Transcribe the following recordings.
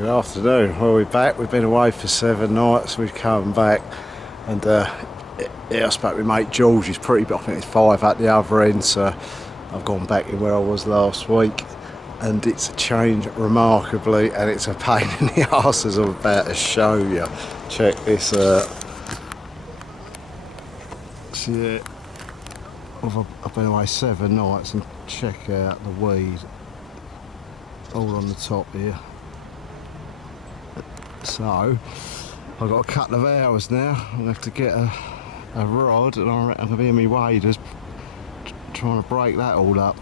Good afternoon. Well, we're back. We've been away for 7 nights. We've come back, and I spoke with mate George. He's pretty, I think it's 5 at the other end. So I've gone back in where I was last week, and it's changed remarkably, and it's a pain in the arse as I'm about to show you. Check this out. See it? I've been away 7 nights, and check out the weed all on the top here. So I've got a couple of hours now. I'm going to have to get a rod, and I reckon I'm going to be in my waders trying to break that all up,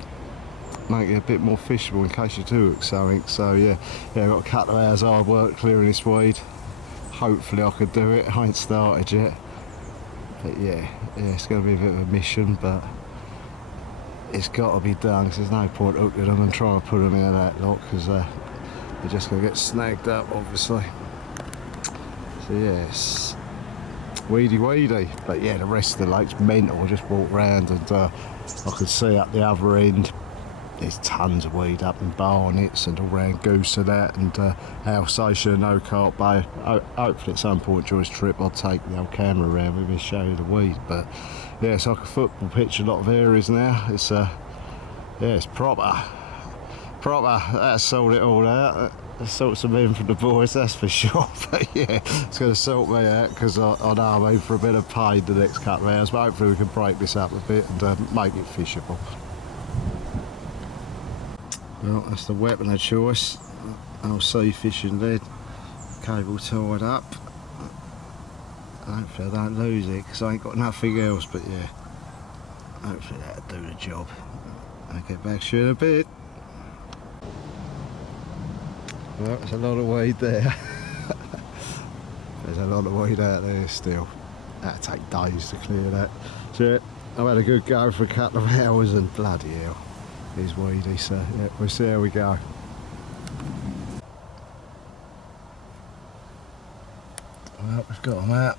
make it a bit more fishable in case you do hook something. So yeah, I've got a couple of hours hard work clearing this weed. Hopefully I could do it. I ain't started yet, but yeah, it's going to be a bit of a mission, but it's got to be done, because there's no point hooking them and trying to put them in that lot, because they're just going to get snagged up, obviously. So yes, weedy. But yeah, the rest of the lake's mental. I just walked round, and I could see up the other end there's tons of weed up in barnets and all round goose and that, and Alsatian and no Carp Bay. Hopefully at some point during this trip I'll take the old camera around with me and show you the weed. But yeah, it's like a football pitch, a lot of areas now. It's it's proper. That's sold it all out. That sorts them in for the boys, that's for sure. But yeah, it's going to sort me out, because I know I'm in for a bit of pain the next couple of hours, but hopefully we can break this up a bit and make it fishable. Well, that's the weapon of choice. Old sea fishing lead, cable tied up. Hopefully I don't lose it, because I ain't got nothing else, but yeah, hopefully that'll do the job. I'll get back to you in a bit. Well, there's a lot of weed there. There's a lot of weed out there still. That'll take days to clear that. So I've had a good go for a couple of hours, and bloody hell, it's weedy. So yeah, we'll see how we go. Well, we've got them out.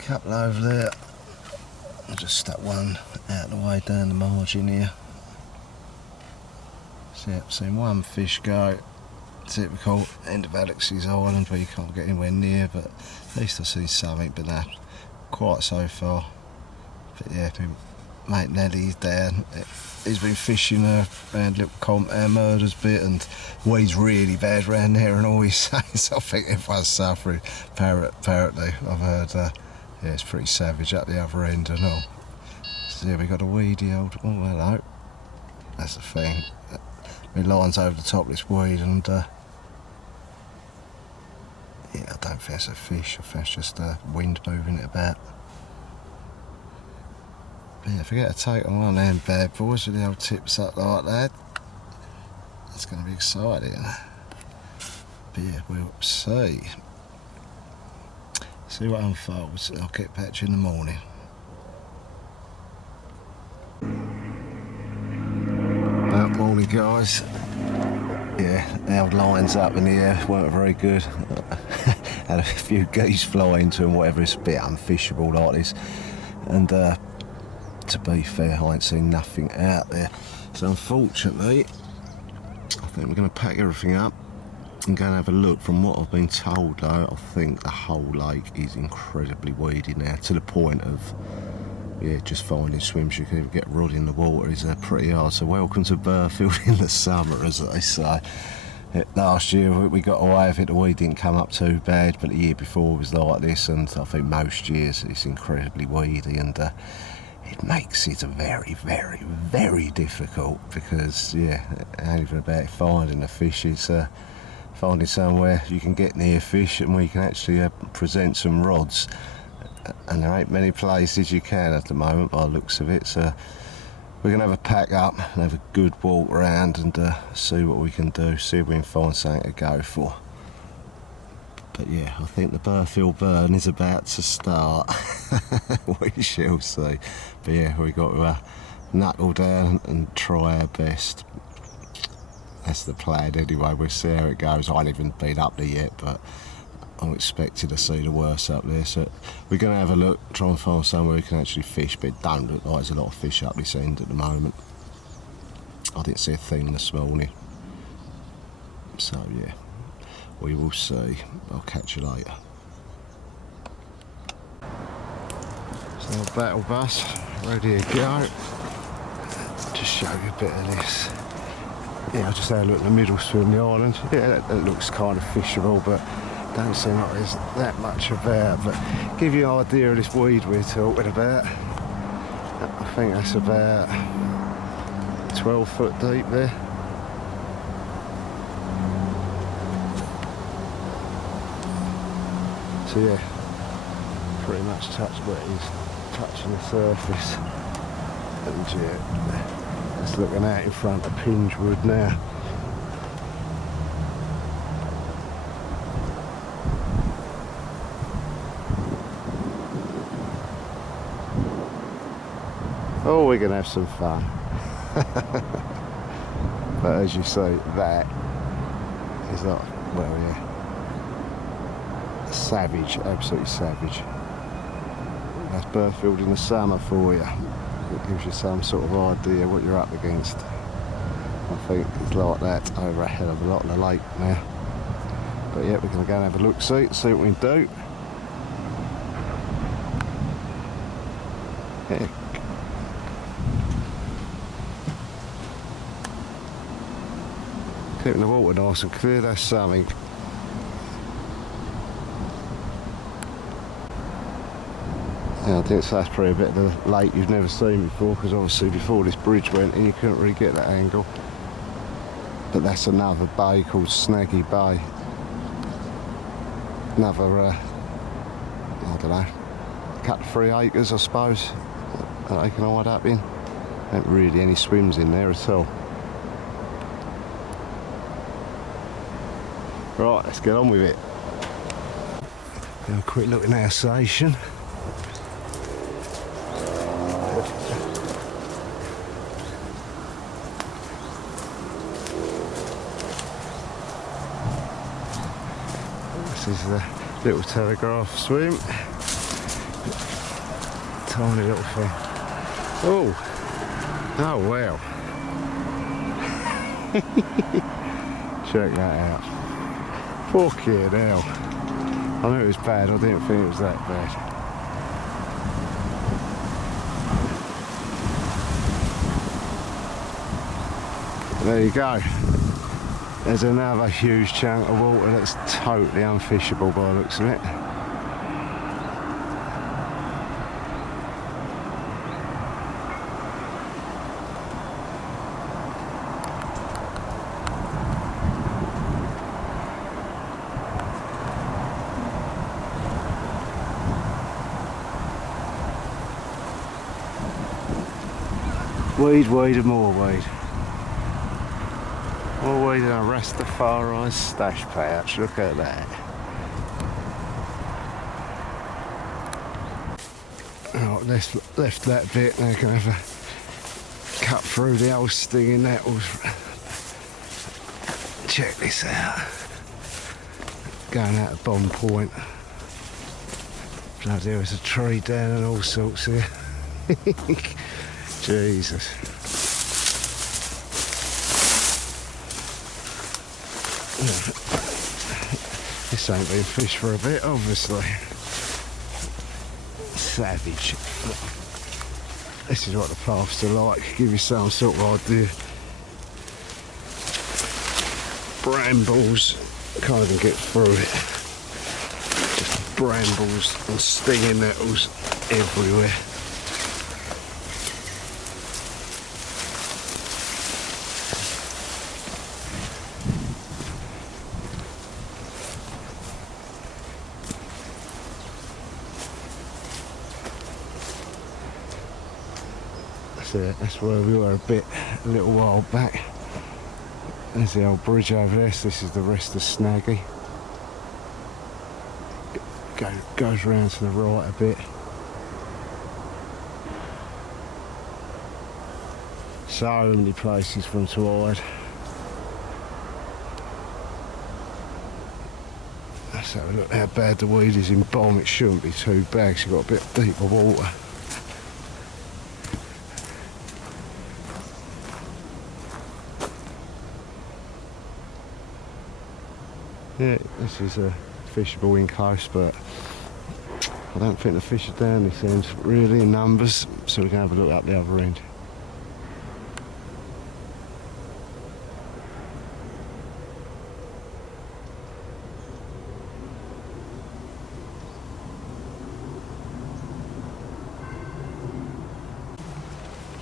A couple over there. I'll just stuck one out of the way down the margin here. So yeah, I've seen one fish go. Typical end of Alex's Island, where you can't get anywhere near, but at least I've seen something, but not quite so far. But yeah, mate Nelly's down. He's been fishing around little comp Murders bit, and weed's really bad around there, and all he's saying is I think everyone's suffering. Apparently, I've heard yeah, it's pretty savage at the other end and all. So yeah, we got a weedy old, oh hello, that's the thing. My line's over the top of this weed, and yeah, I don't think it's a fish. I think it's just wind moving it about. But yeah, if I get a take on one of them bad boys with the old tips up like that, that's going to be exciting. But yeah, we'll see. See what unfolds. I'll get back to you in the morning. Well, morning guys. Yeah, the old lines up in the air weren't very good. Had a few geese fly into them, whatever. It's a bit unfishable like this. And to be fair, I ain't seen nothing out there. So unfortunately, I think we're going to pack everything up and go and have a look. From what I've been told though, I think the whole lake is incredibly weedy now, to the point of, yeah, just finding swims you can even get a rod in the water is pretty hard. So welcome to Burghfield in the summer, as they say. Last year we got away with it, the weed didn't come up too bad, but the year before was like this, and I think most years it's incredibly weedy, and it makes it very difficult, because yeah, it ain't even about finding the fish, it's finding somewhere you can get near fish and where you can actually present some rods. And there ain't many places you can at the moment by the looks of it, so we're going to have a pack up and have a good walk around and see what we can do, see if we can find something to go for. But yeah, I think the Burghfield burn is about to start. We shall see. But yeah, we've got to knuckle down and try our best. That's the plan anyway. We'll see how it goes. I ain't even been up there yet, but I'm expecting to see the worst up there, so we're going to have a look, try and find somewhere we can actually fish, but it don't look like there's a lot of fish up this end at the moment. I didn't see a thing this morning. So yeah, we will see. I'll catch you later. So our battle bus ready to go. Just show you a bit of this. Yeah, I just had a look at the middle swim of the island. Yeah, that looks kind of fishable, but don't seem like there's that much about. But give you an idea of this weed we're talking about. I think that's about 12 foot deep there. So yeah, pretty much touched where it is, touching the surface. And yeah, it's looking out in front of Pingewood now. Oh, we're going to have some fun. But as you see, that is like, well, yeah, savage, absolutely savage. That's Burghfield in the summer for you. It gives you some sort of idea what you're up against. I think it's like that over a hell of a lot of the lake now. But yeah, we're going to go and have a look, see what we can do. Yeah. Keeping the water nice and clear, that's something. Yeah, I think that's probably a bit of the lake you've never seen before, because obviously before this bridge went in you couldn't really get that angle. But that's another bay called Snaggy Bay. Another, I don't know, cut 3 acres I suppose that they can hide up in. Ain't really any swims in there at all. Right, let's get on with it. Have a quick look at our station. This is the little telegraph swim. Tiny little thing. Oh wow. Check that out. Fucking hell. I knew it was bad, I didn't think it was that bad. There you go. There's another huge chunk of water that's totally unfishable by the looks of it. Weed and more weed. More weed than a Rastafari stash pouch, look at that. Right, left that bit, now can have a cut through the old stinging nettles. Check this out. Going out of Bond Point. Bloody hell, there's a tree down and all sorts here. Jesus. This ain't been fished for a bit, obviously. Savage. This is what the paths are like, give you some sort of idea. Brambles, can't even get through it. Just brambles and stinging nettles everywhere. That's where we were a little while back. There's the old bridge over there, so this is the rest of Snaggy. Goes round to the right a bit. So many places from to hide. Let's have a look how bad the weed is in Bomb. It shouldn't be too bad, 'cause you've got a bit deeper water. Yeah, this is fishable in close, but I don't think the fish are down this end really in numbers, so we're going to have a look up the other end.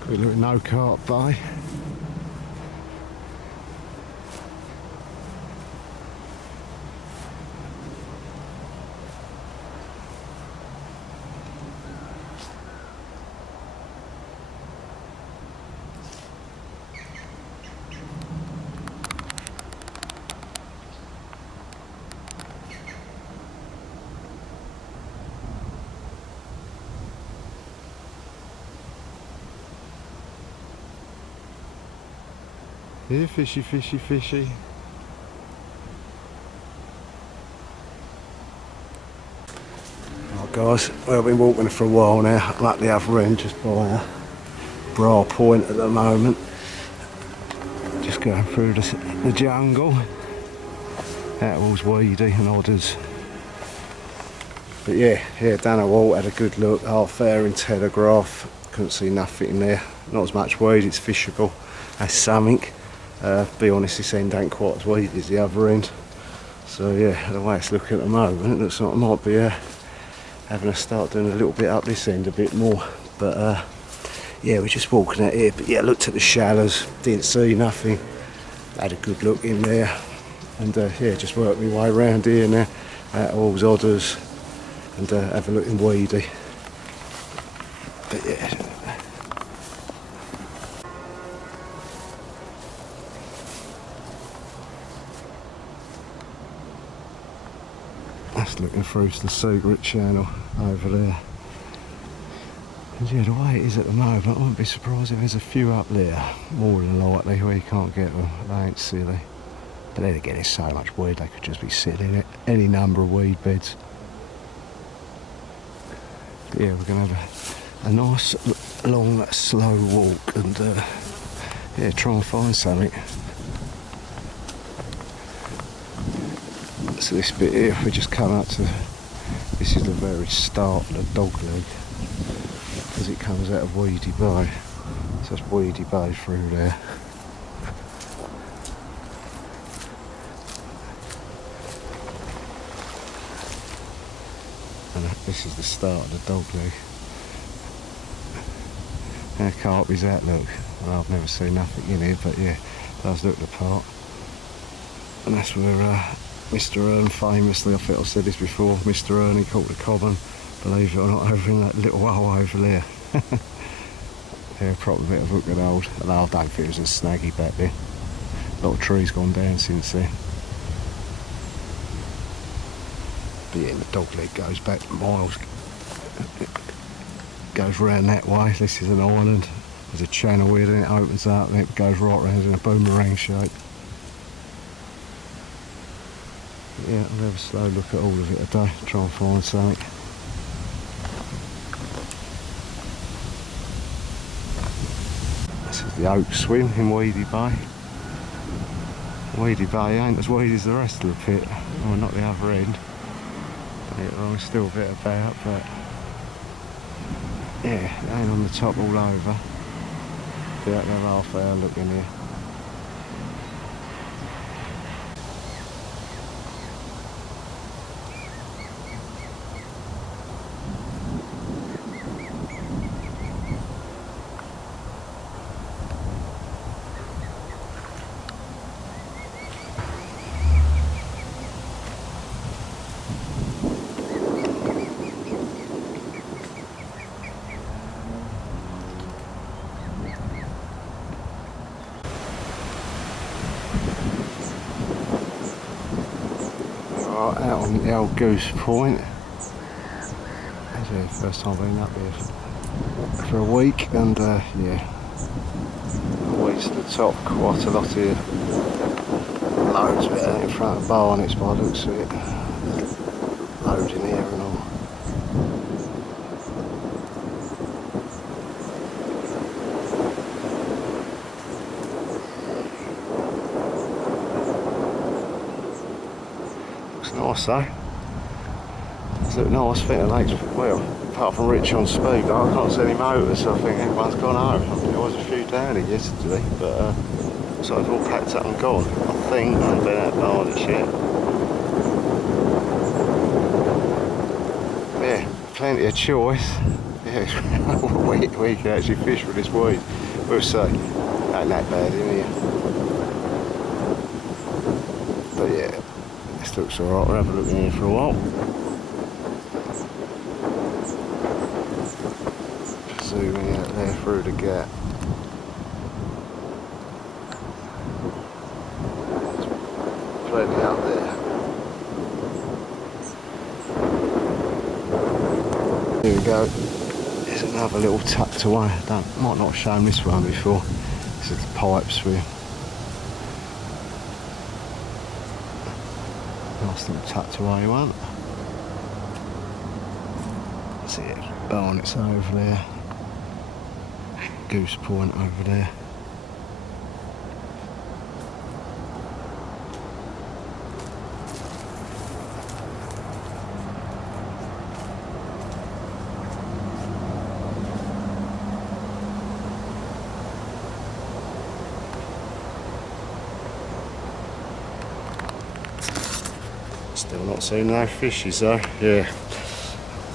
Quick look at no carp by. Here, fishy, fishy, fishy. Right guys, well, I've been walking for a while now. I'm at the other end just by a bra point at the moment. Just going through the jungle. Out towards Weedy and Odders. But yeah, down a wall, had a good look. Half hour in Telegraph. Couldn't see nothing in there. Not as much weed, it's fishable. That's something. Be honest, this end ain't quite as weedy as the other end. So yeah, the way it's looking at the moment, it looks like I might be having to start doing a little bit up this end a bit more. But yeah, we're just walking out here. But yeah, looked at the shallows, didn't see nothing. Had a good look in there. And yeah, just worked my way around here now. Out towards Odders. And have a look in Weedy. But yeah. That's looking through to the secret channel over there. And yeah, the way it is at the moment, I wouldn't be surprised if there's a few up there. More than likely, where you can't get them. They ain't silly. But then again, there's so much weed, they could just be sitting in it. Any number of weed beds. But yeah, we're going to have a nice, long, slow walk and yeah, try and find something. So this bit here, we just come up to, this is the very start of the dog leg as it comes out of Weedy Bay. So that's Weedy Bay through there. And this is the start of the dog leg. How carp is that look? Well, I've never seen nothing in here, but yeah, it does look the part. And that's where Mr. Ern famously, I think I've said this before, Mr. Ern, he caught the common, believe it or not, over in that little hole over there. Yeah, proper bit of hook and hold. And I don't think it was as snaggy back then. A lot of trees gone down since then. But yeah, the dog leg goes back miles. It goes round that way. This is an island. There's a channel here, then it opens up and it goes right round in a boomerang shape. Yeah, I'll have a slow look at all of it today, try and find something. This is the Oak Swim in Weedy Bay. Weedy Bay ain't as weedy as the rest of the pit, well not the other end. There's still a bit about, but yeah, it ain't on the top all over. Be out there half hour looking here. Out on the old Goose Point. It's the first time I've been up here for a week, and yeah, reached the top quite a lot here. Loads of it out in front of Barnett's by the looks of it. Loads in here and all. Looks nice though. Does look nice. I think the lake's, well, apart from rich on speed, I can't see any motors, so I think everyone's gone home. I think there was a few down here yesterday, but so it's all packed up and gone. I think I haven't been out Barnet yet. Yeah, plenty of choice. Yeah, we can actually fish with this weed. We'll see. Ain't that bad in here. But yeah, this looks alright. We'll have a look in here for a while. Zooming out there through the gap. Plenty out there. Here we go. There's another little tucked away. Might not have shown this one before. This is the pipe swim. Nice little tucked away one. See it. Barnet's over there. Goose Point over there. Still not seeing no fishes though. Yeah, I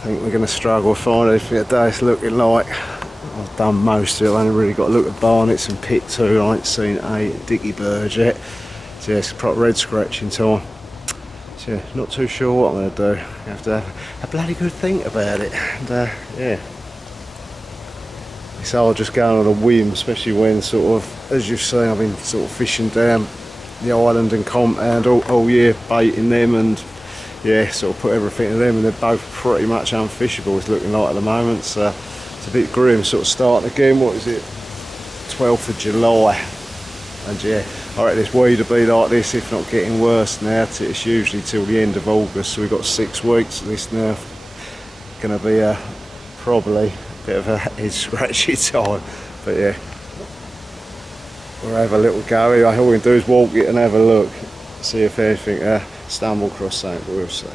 think we're going to struggle to find anything today. It's looking like I've done most of it. I've only really got to look at Barnets and Pit 2. I ain't seen a dicky bird yet. So yeah, it's proper red scratching time. So yeah, not too sure what I'm going to do. You have to have a bloody good think about it. And yeah, it's hard just going on a whim, especially when sort of, as you've seen, I've been sort of fishing down the island and compound all year, baiting them, and yeah, sort of put everything in them, and they're both pretty much unfishable. It's looking like at the moment. So it's a bit grim, sort of starting again. What is it? 12th of July, and yeah, I reckon this weed will be like this, if not getting worse now. It's usually till the end of August, so we've got 6 weeks of this now. Going to be probably a bit of a head scratchy time, but yeah. We'll have a little go. Anyway, all we can do is walk it and have a look, see if anything stumble across something. We'll see.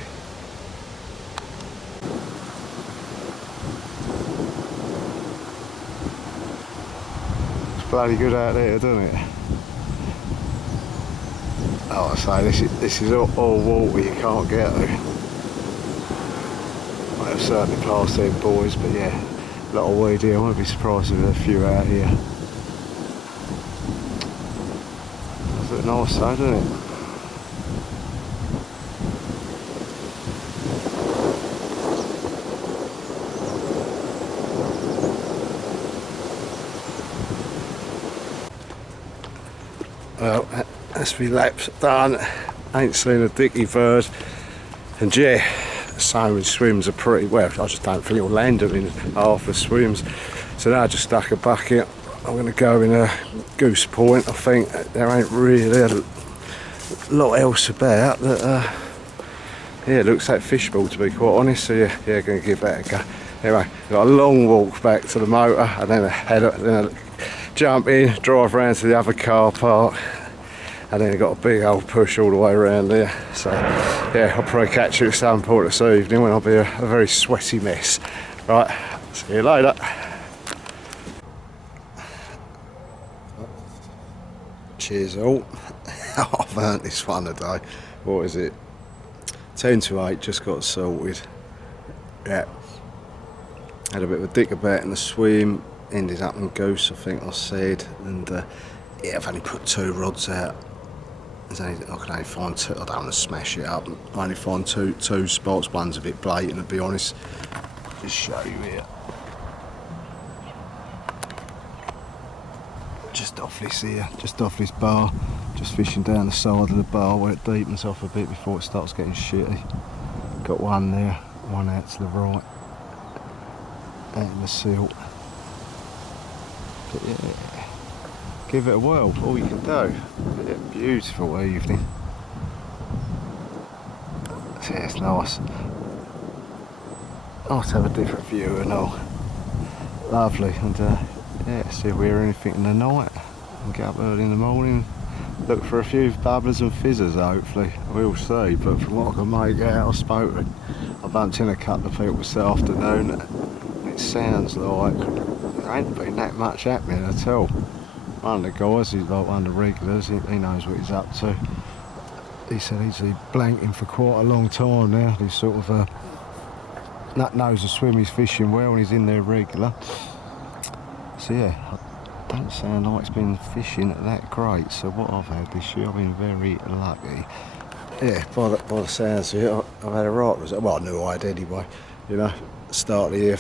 It's bloody good out there, doesn't it? Oh, I say this is all water you can't get to. I have certainly classed them boys, but yeah, a lot of weed here. I won't be surprised if there's a few out here. Look nice though, doesn't it? Well, that's me laps done. Ain't seen a dicky bird, and yeah, salmon swims are pretty well. I just don't think it'll land them in half the swims. So now I just stuck a bucket. I'm going to go in a Goose Point. I think there ain't really a lot else about that. Yeah, it looks like fishable, to be quite honest. So yeah, going to give that a go. Anyway, got a long walk back to the motor, and then I jump in, drive round to the other car park, and then I got a big old push all the way around there. So yeah, I'll probably catch you at some point this evening when I'll be a very sweaty mess. Right, see you later. Cheers all. I've earned this one today. What is it? 10 to 8, just got sorted. Yeah. Had a bit of a dick about in the swim. Ended up in Goose, I think I said. And yeah, I've only put 2 rods out. I can only find 2. I don't want to smash it up. I only find two spots. One's a bit blatant, to be honest. Just show you here. Just off this here, just off this bar, just fishing down the side of the bar where it deepens off a bit before it starts getting shitty. Got one there, one out to the right, out in the silt. But yeah, give it a whirl, all you can do. Yeah, beautiful evening. So yeah, it's nice. Nice to have a different view and all. Lovely, and yeah, see if we hear anything in the night and get up early in the morning, look for a few bubblers and fizzers, hopefully. We'll see, but from what I can make out, I bumped in a couple of people this afternoon. It sounds like there ain't been that much happening at all. One of the guys, he's like one of the regulars, he knows what he's up to. He said he's been blanking for quite a long time now. He's sort of knows the swim, he's fishing well and he's in there regular. So yeah, don't sound like it's been fishing that great. So what I've had this year, I've been very lucky. Yeah, by the sounds of it, I've had a right result. Well, I knew I had anyway. You know, start of the year,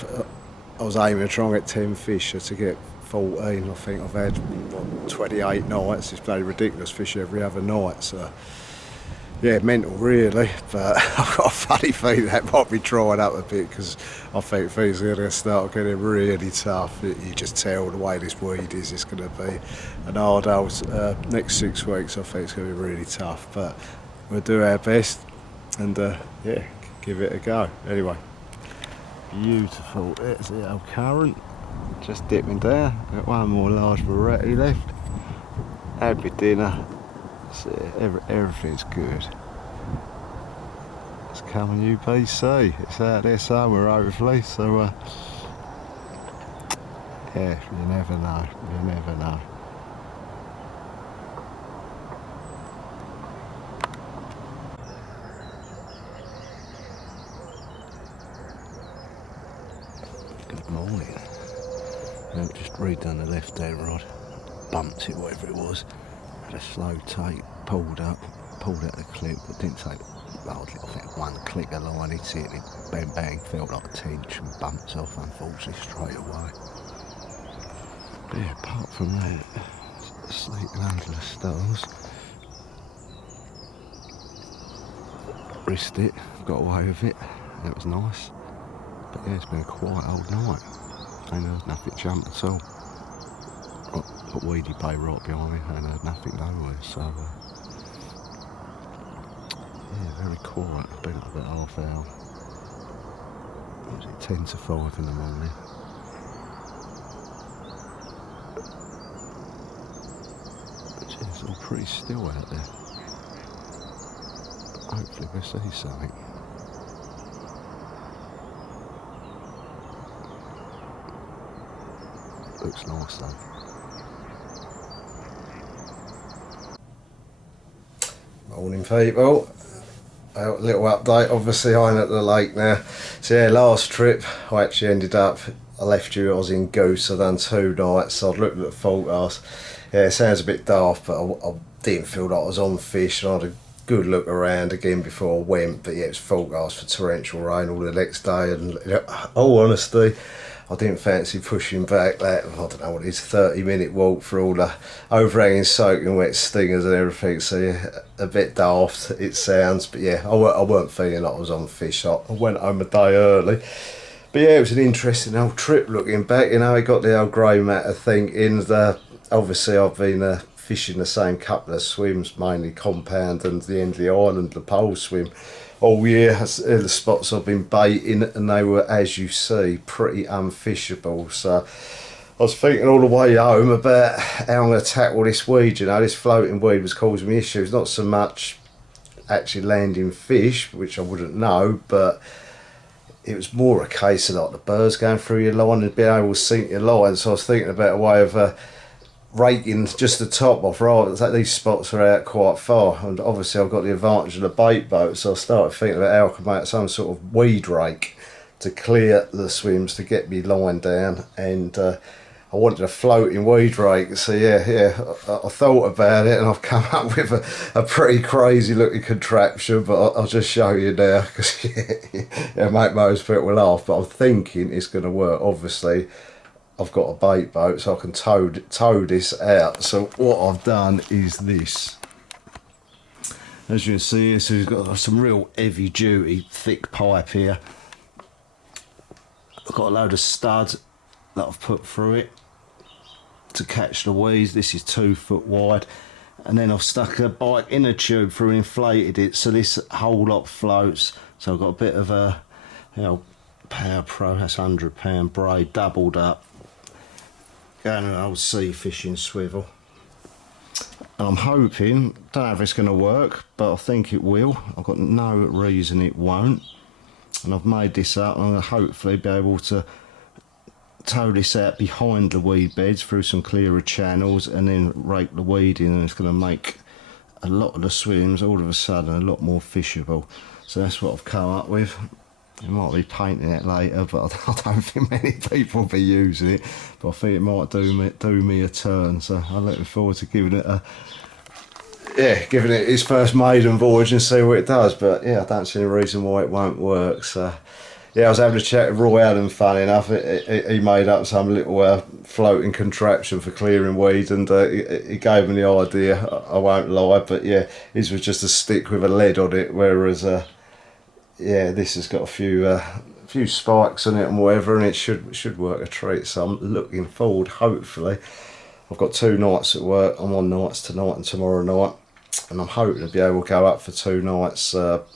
I was aiming to try and get 10 fish, so to get 14, I think I've had 28 nights. It's bloody ridiculous, fish every other night. So yeah, mental really, but I've got a funny feeling that might be drying up a bit because I think things are going to start getting really tough. You just tell the way this weed is, it's going to be an hard old next 6 weeks. I think it's going to be really tough, but we'll do our best and yeah, give it a go. Anyway, beautiful. There's the old current, just dipping down. Got one more large variety left. Had my dinner. So everything's good. It's coming UPC. It's out there somewhere hopefully. So yeah, you never know. You never know. Good morning. Just redone the left hand rod. Bumped it, whatever it was. Had a slow take, pulled out the clip, but didn't take hardly, I think one click of line hit it, and it bang bang, felt like a tinge and bumped off unfortunately straight away. But yeah, apart from that, sleeping under the stars. Risked it, got away with it, it was nice. But yeah, it's been a quiet old night. Ain't heard nothing jump at all. Got Weedy Bay right behind me, and heard nothing nowhere, so yeah, very quiet. Been up about half hour. What was it, 10 to 5 in the morning. But yeah, it's all pretty still out there. Hopefully we'll see something. Looks nice though. Morning people, a little update. Obviously I'm at the lake now. So yeah, last trip I actually ended up, I left you, I was in Goose, I'd done 2 nights, so I'd looked at the forecast. Yeah, it sounds a bit daft, but I didn't feel like I was on fish, and I had a good look around again before I went, but yeah, it was forecast for torrential rain all the next day, and in all honesty, I didn't fancy pushing back that, I don't know what it is, 30-minute walk for all the overhanging soaking wet stingers and everything. So yeah, a bit daft it sounds, but yeah, I weren't feeling like I was on fish. I went home a day early. But yeah, it was an interesting old trip looking back. You know, I got the old grey matter thing in. Obviously I've been fishing the same couple of swims, mainly compound and the end of the island, the pole swim, all year. The spots I've been baiting, and they were, as you see, pretty unfishable. So I was thinking all the way home about how I'm going to tackle this weed. You know, this floating weed was causing me issues. Not so much actually landing fish, which I wouldn't know, but it was more a case of like the birds going through your line and being able to sink your line. So I was thinking about a way of raking just the top off, rather. These spots are out quite far, and obviously I've got the advantage of the bait boat, so I started thinking about how I could make some sort of weed rake to clear the swims to get me line down, and I wanted a floating weed rake. So yeah, I thought about it, and I've come up with a pretty crazy looking contraption, but I'll just show you now, because yeah, make most people laugh, but I'm thinking it's going to work. Obviously I've got a bait boat, so I can tow this out. So what I've done is this. As you can see here, so we've got some real heavy duty thick pipe here. I've got a load of studs that I've put through it to catch the weeds. This is 2 foot wide, and then I've stuck a bike inner tube through and inflated it, so this whole lot floats. So I've got a bit of a, you know, Power Pro, that's £100 braid, doubled up. Going an old sea fishing swivel. I'm hoping, don't know if it's going to work, but I think it will. I've got no reason it won't. And I've made this up, and I'm going to hopefully be able to tow this out behind the weed beds through some clearer channels and then rake the weed in, and it's going to make a lot of the swims all of a sudden a lot more fishable. So that's what I've come up with. I might be painting it later, but I don't think many people will be using it. But I think it might do me a turn. So I'm looking forward to giving it its first maiden voyage and see what it does. But yeah, I don't see any reason why it won't work. So yeah, I was having a chat with Roy Allen, funny enough. He made up some little floating contraption for clearing weed, and he gave me the idea, I won't lie, but yeah, his was just a stick with a lead on it, whereas yeah, this has got a few spikes on it and whatever, and it should work a treat. So I'm looking forward, hopefully. I've got 2 nights at work. I'm on nights tonight and tomorrow night, and I'm hoping to be able to go up for 2 nights,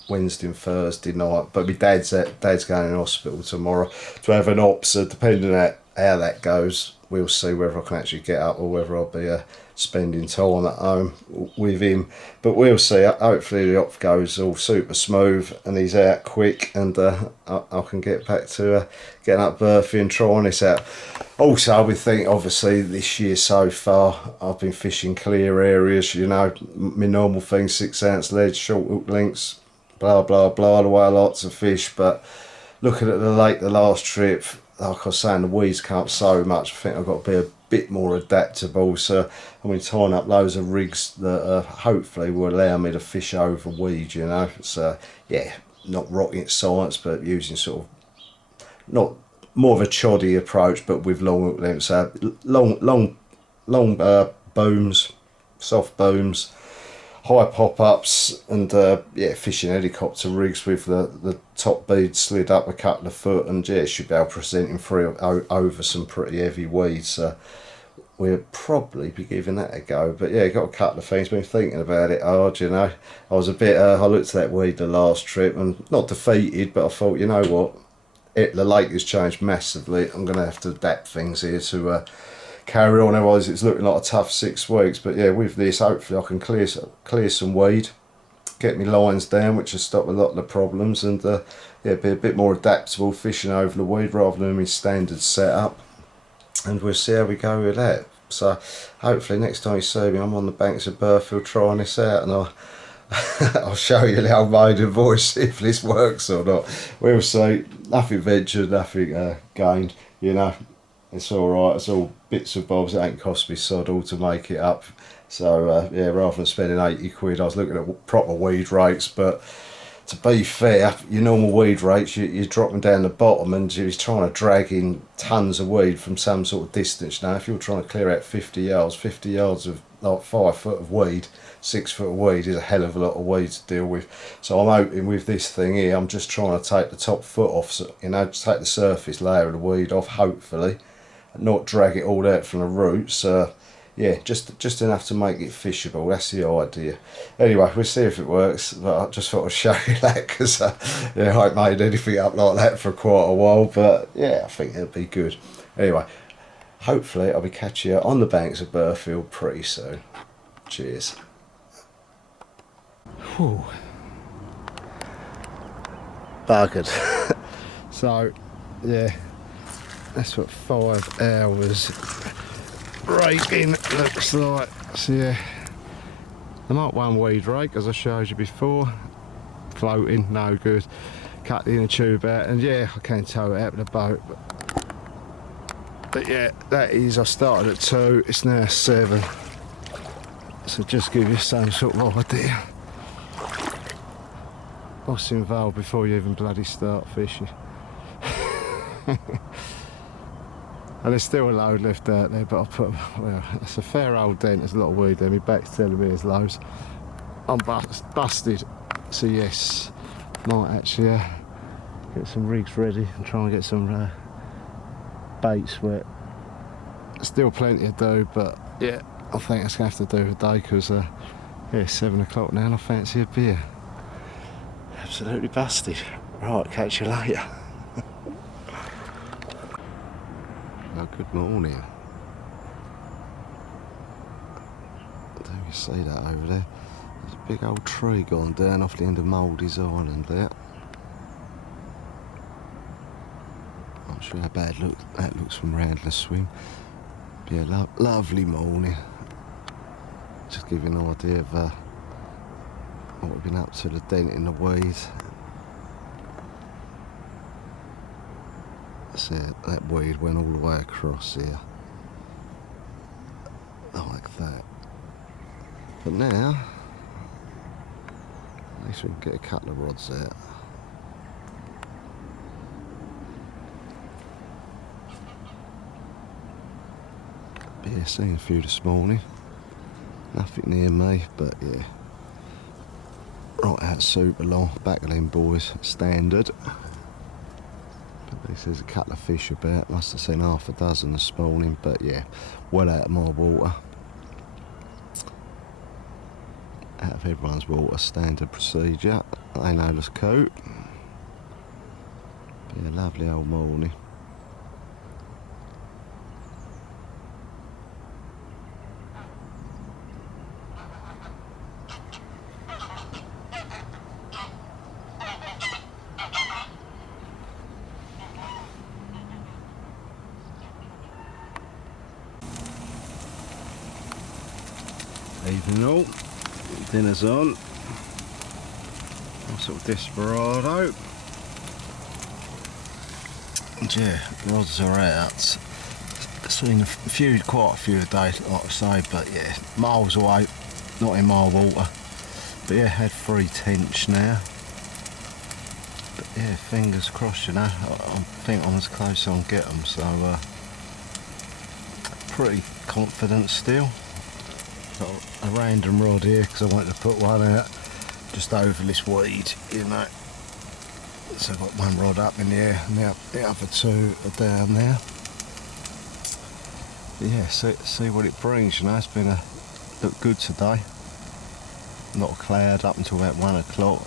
Wednesday and Thursday night. But my dad's going in hospital tomorrow to have an op, so depending on how that goes, we'll see whether I can actually get up or whether I'll be spending time at home with him. But we'll see. Hopefully the op goes all super smooth and he's out quick, and I can get back to getting up Burghfield and trying this out. Also, I've been thinking, obviously this year so far I've been fishing clear areas, you know, my normal thing, 6-ounce lead, short hook links, blah blah blah, the way I like to fish. But looking at the lake the last trip, like I was saying, the weeds come up so much. I think I've got to be a bit more adaptable. So I'm going to tying up loads of rigs that hopefully will allow me to fish over weed, you know. So yeah, not rocket science, but using sort of not more of a choddy approach, but with long hook lengths. So long booms, soft booms, high pop-ups, and yeah, fishing helicopter rigs with the top bead slid up a couple of foot, and yeah, should be able to present him through over some pretty heavy weeds. So we'll probably be giving that a go. But yeah, got a couple of things, been thinking about it hard, you know. I was a bit I looked at that weed the last trip and not defeated, but I thought, you know what, the lake has changed massively. I'm going to have to adapt things here to carry on, otherwise it's looking like a tough 6 weeks. But yeah, with this, hopefully I can clear some weed, get my lines down, which will stop a lot of the problems, and yeah, be a bit more adaptable fishing over the weed rather than my standard setup. And we'll see how we go with that. So hopefully next time you see me, I'm on the banks of Burghfield trying this out, and I'll show you the old maiden voice if this works or not. We'll see. Nothing ventured, nothing gained, you know. It's alright, it's all bits and bobs. It ain't cost me sod all to make it up. So yeah, rather than spending 80 quid, I was looking at proper weed rates. But to be fair, your normal weed rates, you're dropping down the bottom and you're trying to drag in tons of weed from some sort of distance. Now if you're trying to clear out 50 yards of like 5 foot of weed, 6 foot of weed is a hell of a lot of weed to deal with. So I'm hoping with this thing here, I'm just trying to take the top foot off, so, you know, just take the surface layer of the weed off, hopefully, and not drag it all out from the roots. Yeah, just enough to make it fishable. That's the idea. Anyway, we'll see if it works. But I just thought I'd show you that because yeah, I haven't made anything up like that for quite a while. But yeah, I think it'll be good. Anyway, hopefully I'll be catching you on the banks of Burghfield pretty soon. Cheers. Whew. Buggered. So yeah, that's what 5 hours raking looks like. So yeah, I might one weed rake as I showed you before, floating, no good. Cut the inner tube out, and yeah, I can tow it out with the boat. But yeah, that is, I started at 2, it's now 7. So just give you some sort of idea what's involved before you even bloody start fishing. And there's still a load left out there, but I put, well, it's a fair old dent, there's a lot of weed there, my back's telling me there's loads. I'm busted, so yes, might actually get some rigs ready and try and get some baits wet. Still plenty to do, but yeah, I think it's going to have to do a day because yeah, it's 7 o'clock now and I fancy a beer. Absolutely busted. Right, catch you later. Well, good morning. There we can see that over there. There's a big old tree gone down off the end of Mouldy's Island there. Not sure how bad that looks from round the swim. But yeah, lovely morning. Just give you an idea of what we've been up to, the dent in the weed. See, that weed went all the way across here. Like that. But now, at least we can get a couple of rods out. But yeah, seen a few this morning. Nothing near me, but yeah. Right out super long, back of them boys, standard. But at least there's a couple of fish about. Must have seen half a dozen this morning, but yeah, well out of my water. Out of everyone's water, standard procedure. They know the coat. Be a lovely old morning. Evening all. Dinner's on. Sort of desperado. And yeah, rods are out. Seen quite a few a day, like I say, but yeah, miles away, not in my water. But yeah, had 3 tench now. But yeah, fingers crossed, you know. I think I'm as close as I can get them, so pretty confident still. Got a random rod here because I wanted to put one out just over this weed, you know. So I've got one rod up in the air and the other 2 are down there. But yeah, see what it brings, you know. It's been looked good today. Not a cloud up until about 1 o'clock.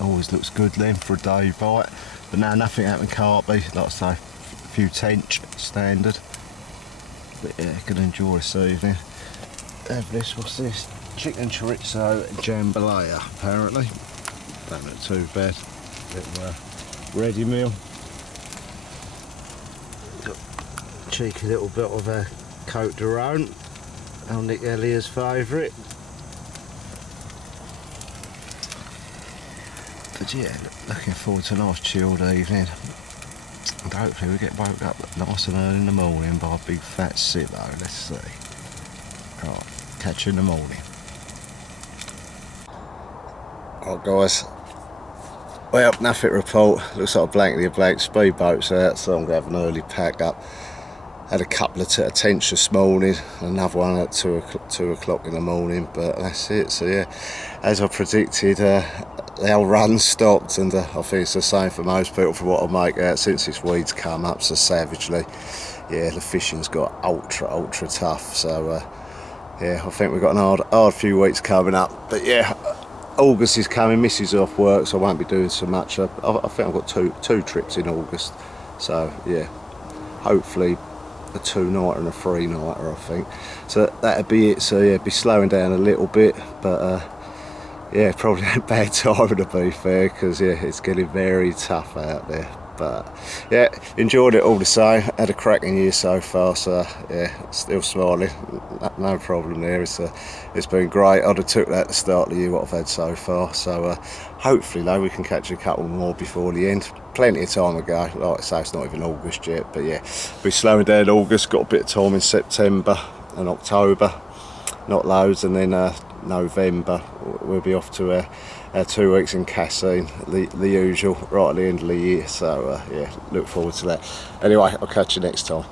Always looks good then for a day bite. But now nothing happened carpy, like I say, a few tench standard. But yeah, can enjoy this evening. Have this, what's this? Chicken chorizo jambalaya, apparently. Don't look too bad. Little ready meal. Got a cheeky little bit of a Cote de Rhone, old Nick Elliott's favourite. But yeah, looking forward to a nice chilled evening. And hopefully we get woke up nice and early in the morning by a big fat sippo. Let's see. Right, catch you in the morning. Right guys, well, nothing to report. Looks like a blank speedboat's out, so I'm going to have an early pack up. Had a couple of tench this morning, another one at 2 o'clock in the morning, but that's it. So yeah, as I predicted, the old run stopped, and I think it's the same for most people from what I make out since this weed's come up so savagely. Yeah, the fishing's got ultra tough, so yeah, I think we've got an hard few weeks coming up. But yeah, August is coming, Missy's off work, so I won't be doing so much. I think I've got two trips in August, so yeah, hopefully a 2-nighter and a 3-nighter, I think. So that'd be it. So yeah, be slowing down a little bit, but yeah, probably a bad time to be fair, because yeah, it's getting very tough out there. But yeah, enjoyed it all the same. Had a cracking year so far, so yeah, still smiling, no problem there. It's been great. I'd have took that at the start of the year, what I've had so far. So hopefully though we can catch a couple more before the end. Plenty of time ago, like I say, it's not even August yet, but yeah, we're slowing down August, got a bit of time in September and October, not loads, and then November we'll be off to 2 weeks in Cassine, the usual, right at the end of the year. So yeah, look forward to that. Anyway, I'll catch you next time.